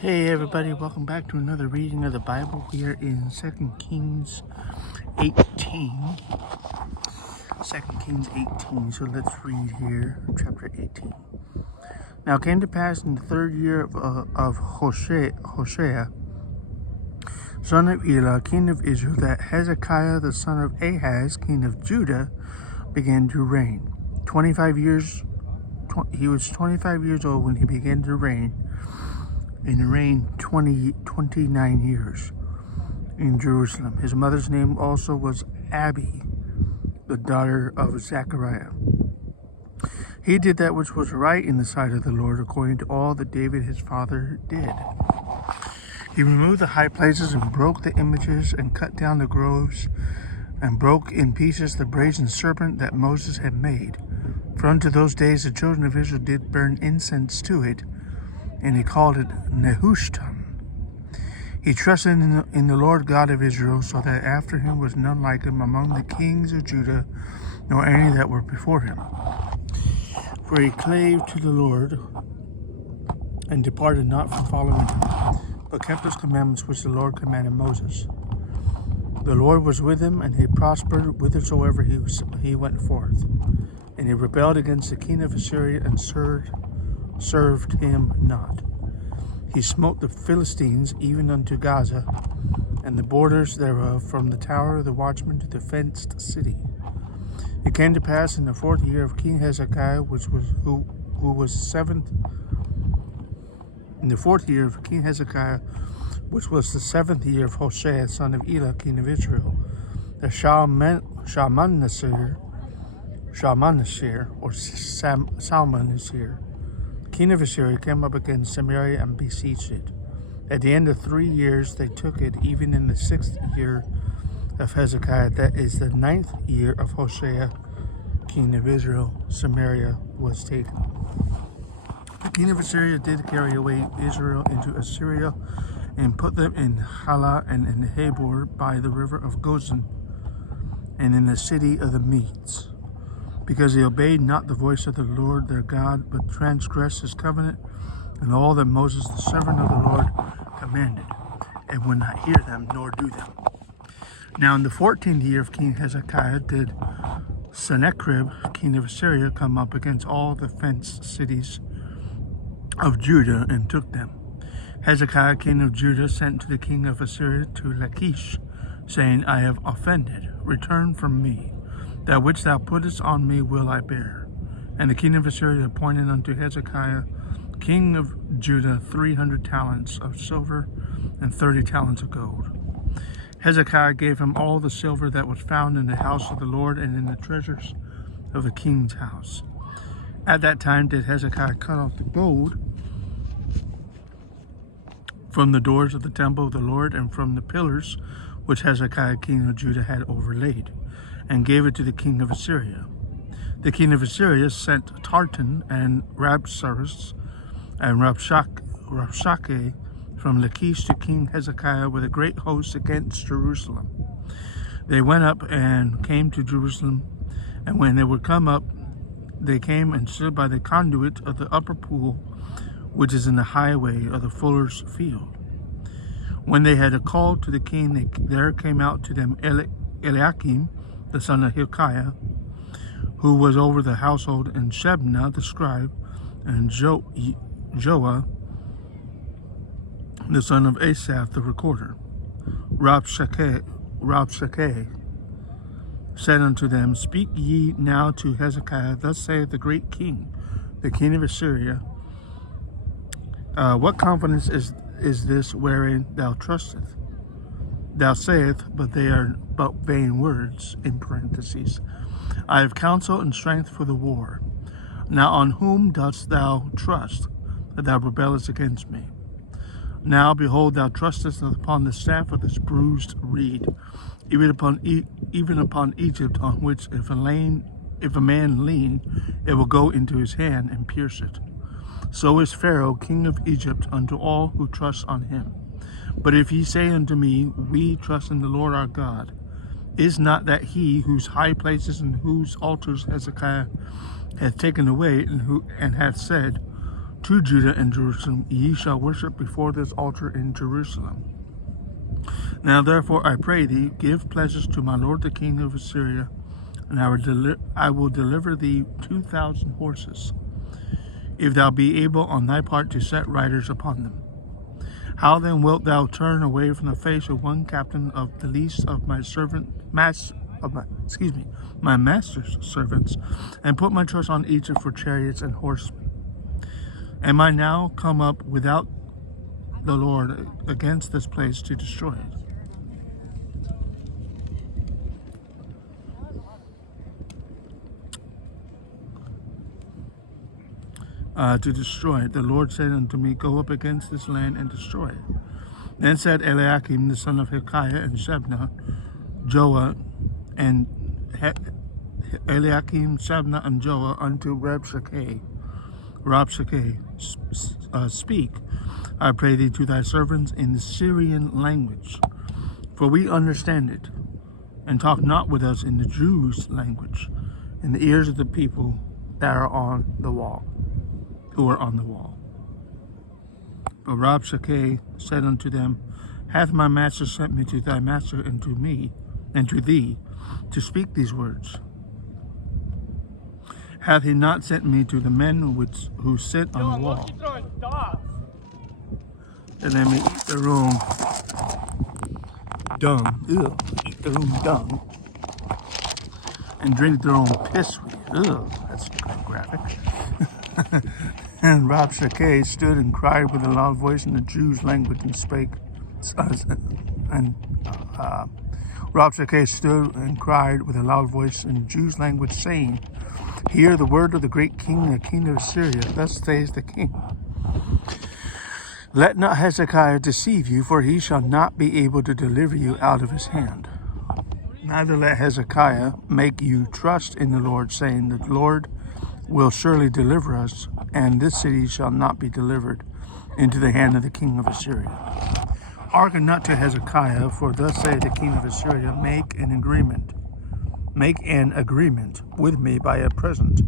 Hey everybody, welcome back to another reading of the Bible. We are in 2 Kings 18. 2 Kings 18, so let's read here, chapter 18. Now it came to pass in the third year of Hoshea, son of Elah, king of Israel, that Hezekiah the son of Ahaz, king of Judah, began to reign. He was 25 years old when he began to reign, and reigned 29 years in Jerusalem. His mother's name also was Abi, the daughter of Zechariah. He did that which was right in the sight of the Lord, according to all that David his father did. He removed the high places and broke the images and cut down the groves and broke in pieces the brazen serpent that Moses had made. For unto those days the children of Israel did burn incense to it, and he called it Nehushtan. He trusted in the Lord God of Israel, so that after him was none like him among the kings of Judah, nor any that were before him. For he clave to the Lord, and departed not from following him, but kept those commandments which the Lord commanded Moses. The Lord was with him, and he prospered whithersoever he went forth. And he rebelled against the king of Assyria, and served him not. He smote the Philistines even unto Gaza, and the borders thereof, from the tower of the watchman to the fenced city. It came to pass in the 4th year of King Hezekiah, who was 7th. In the 4th year of King Hezekiah, which was the 7th year of Hoshea, son of Elah, king of Israel, the Shalmaneser, or Salmaneser, king of Assyria, came up against Samaria and besieged it. At the end of 3 years they took it, even in the 6th year of Hezekiah, that is the 9th year of Hoshea, king of Israel, Samaria was taken. The king of Assyria did carry away Israel into Assyria, and put them in Halah and in Habor by the river of Gozan, and in the city of the Medes, because they obeyed not the voice of the Lord their God, but transgressed his covenant, and all that Moses the servant of the Lord commanded, and would not hear them nor do them. Now in the 14th year of King Hezekiah did Sennacherib, king of Assyria, come up against all the fenced cities of Judah, and took them. Hezekiah, king of Judah, sent to the king of Assyria to Lachish, saying, I have offended, return from me. That which thou puttest on me will I bear. And the king of Assyria appointed unto Hezekiah, king of Judah, 300 talents of silver and 30 talents of gold. Hezekiah gave him all the silver that was found in the house of the Lord and in the treasures of the king's house. At that time did Hezekiah cut off the gold from the doors of the temple of the Lord and from the pillars which Hezekiah king of Judah had overlaid, and gave it to the king of Assyria. The king of Assyria sent Tartan and Rabsaris and Rabshakeh from Lachish to King Hezekiah with a great host against Jerusalem. They went up and came to Jerusalem, and when they would come up, they came and stood by the conduit of the upper pool, which is in the highway of the fuller's field. When they had called to the king, there came out to them Eliakim, the son of Hilkiah, who was over the household, and Shebna the scribe, and Joah, the son of Asaph the recorder. Rabshakeh said unto them, Speak ye now to Hezekiah, thus saith the great king, the king of Assyria, what confidence is this wherein thou trusteth? Thou sayest, but they are but vain words, in parentheses. I have counsel and strength for the war. Now on whom dost thou trust, that thou rebellest against me? Now behold, thou trustest upon the staff of this bruised reed, even upon Egypt, on which if a man lean, it will go into his hand and pierce it. So is Pharaoh, king of Egypt, unto all who trust on him. But if ye say unto me, We trust in the Lord our God, is not that he whose high places and whose altars Hezekiah hath taken away, and hath said, to Judah and Jerusalem, ye shall worship before this altar in Jerusalem. Now therefore I pray thee, give pledges to my lord the king of Assyria, and I will deliver thee 2,000 horses, if thou be able on thy part to set riders upon them. How then wilt thou turn away from the face of one captain of the least of my my master's servants, and put my trust on Egypt for chariots and horsemen? Am I now come up without the Lord against this place to destroy it? The Lord said unto me, go up against this land and destroy it. Then said Eliakim the son of Hilkiah and Shebna, Joah, and Eliakim, Shebna, and Joah unto Rabshakeh, speak, I pray thee, to thy servants in the Syrian language, for we understand it, and talk not with us in the Jews' language, in the ears of the people that are on the wall, who are on the wall. But Rabshakeh said unto them, hath my master sent me to thy master and to me, and to thee, to speak these words? Hath he not sent me to the men who sit on the wall? And they may eat their own dung. Ew, eat their own dung. And drink their own piss. Ew, that's kind of graphic. And Rabshakeh stood and cried with a loud voice in the Jews' language and spake. Rabshakeh stood and cried with a loud voice in the Jews' language, saying, hear the word of the great king, the king of Assyria. Thus says the king, let not Hezekiah deceive you, for he shall not be able to deliver you out of his hand. Neither let Hezekiah make you trust in the Lord, saying, the Lord will surely deliver us, and this city shall not be delivered into the hand of the king of Assyria. Hearken not to Hezekiah, for thus saith the king of Assyria, make an agreement with me by a present,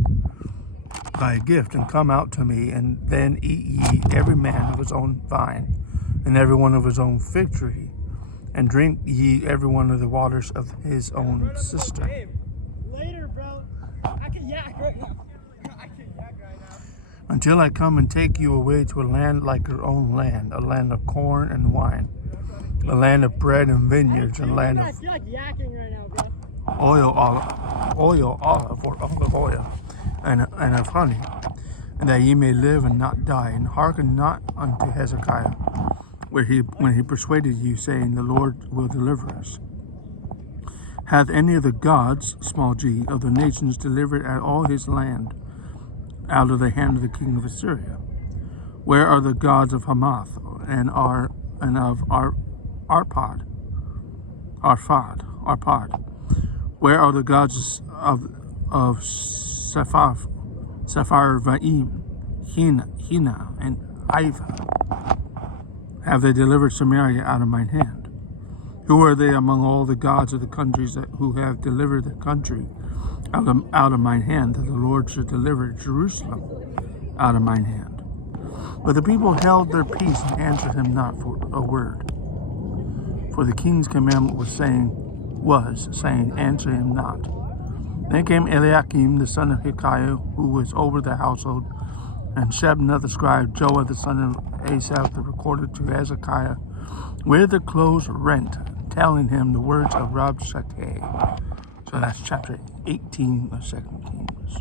by a gift, and come out to me, and then eat ye every man of his own vine, and every one of his own fig tree, and drink ye every one of the waters of his own cistern. Later, bro. I can yak right now. Until I come and take you away to a land like your own land, a land of corn and wine, a land of bread and vineyards, a land of oil, olive oil, and of honey, and that ye may live and not die. And hearken not unto Hezekiah, when he persuaded you, saying, the Lord will deliver us. Hath any of the gods, small g, of the nations delivered at all his land out of the hand of the king of Assyria? Where are the gods of Hamath and of Arpad? Where are the gods of Sepharvaim, Hena, and Iva? Have they delivered Samaria out of mine hand? Who are they among all the gods of the countries who have delivered the country out of mine hand, that the Lord should deliver Jerusalem out of mine hand? But the people held their peace and answered him not for a word. For the king's commandment was saying, answer him not. Then came Eliakim the son of Hilkiah, who was over the household, and Shebna the scribe, Joah the son of Asaph the recorder, to Hezekiah with the clothes rent, telling him the words of Rabshakeh. So that's chapter 18 of 2 Kings.